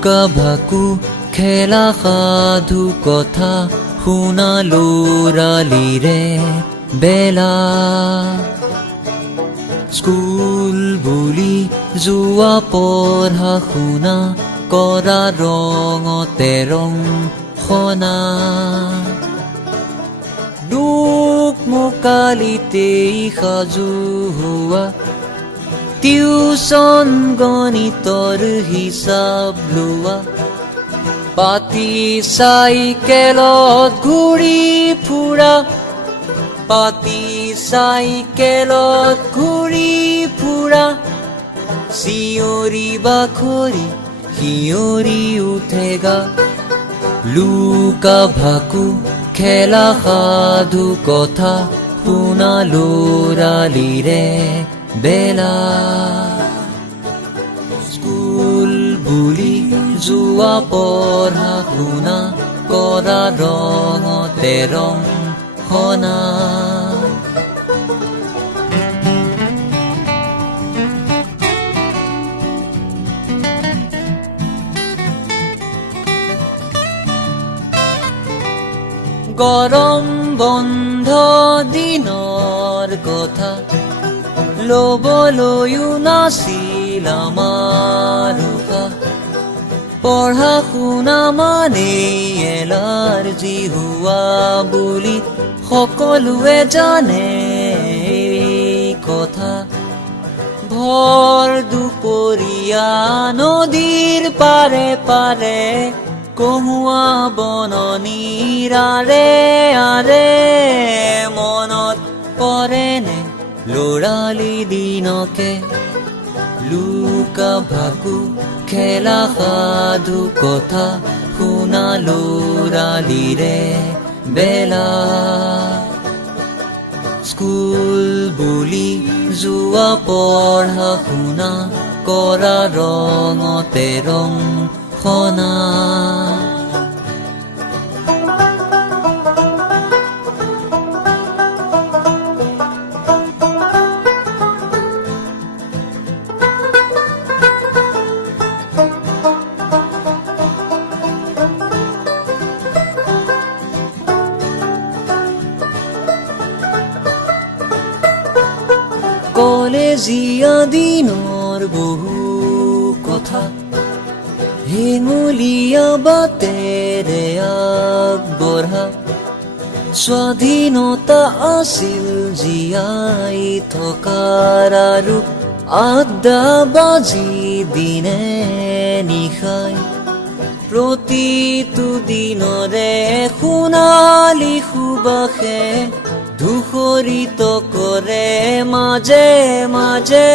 লুকা ভাকু খেলা সাধু কথা শুনা ল'ৰালিৰে বেলা স্কুল বুলি যোৱা পঢ়া শুনা কৰা ৰঙতে ৰং সনা দুখ মোকালিতেই সাজু হোৱা টিউচন গণিতৰ হিচাপ লোৱা পাতি চাইকেলত ঘূৰি ফুৰা পাতি চাইকেলত ঘূৰি ফুৰা চিঞৰি বাখৰি শিয়ৰি উঠেগা লুকা ভাকু খেলা সাধু কথা শুনা ল'ৰালিৰে বেলা স্কুল বুলি যোৱা পঢ়া শুনা কৰা ৰঙতে ৰং সনা গৰম বন্ধ দিনৰ কথা ল'বলৈও নাছিল আমাৰ উশাহ পঢ়া শুনা মানেই এলাৰ্জি হোৱা বুলি সকলোৱে জানে এই কথা ভৰ দুপৰীয়া নদীৰ পাৰে পাৰে কহুৱা বননিৰ আৰে আৰে মনত পৰেনে ল'ৰালি দিনকে লুকা ভাকু খেলা সাধু কথা শুনা ল'ৰালিৰে বেলা স্কুল বুলি যোৱা পঢ়া শুনা কৰা ৰঙতে ৰং সনা কলেজীয়া দিনৰ বহু কথা হেঙুলীয়া বাটেৰে আগবঢ়া স্বাধীনতা আছিল জীয়াই থকাৰ আৰু আড্ডা বাজি দিনে নিশাই প্ৰতিটো দিনৰে সোণালী সুবাসে ধূসৰিত কৰে মাজে মাজে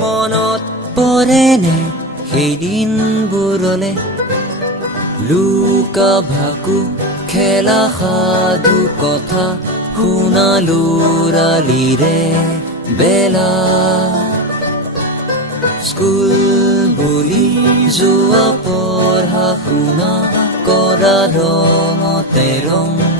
মনত পৰেনে সেই দিনবোৰলে লুকা ভাকু খেলা সাধু কথা শুনা ল'ৰালিৰে বেলা স্কুল বুলি যোৱা পঢ়া শুনা কৰা ৰঙতে ৰং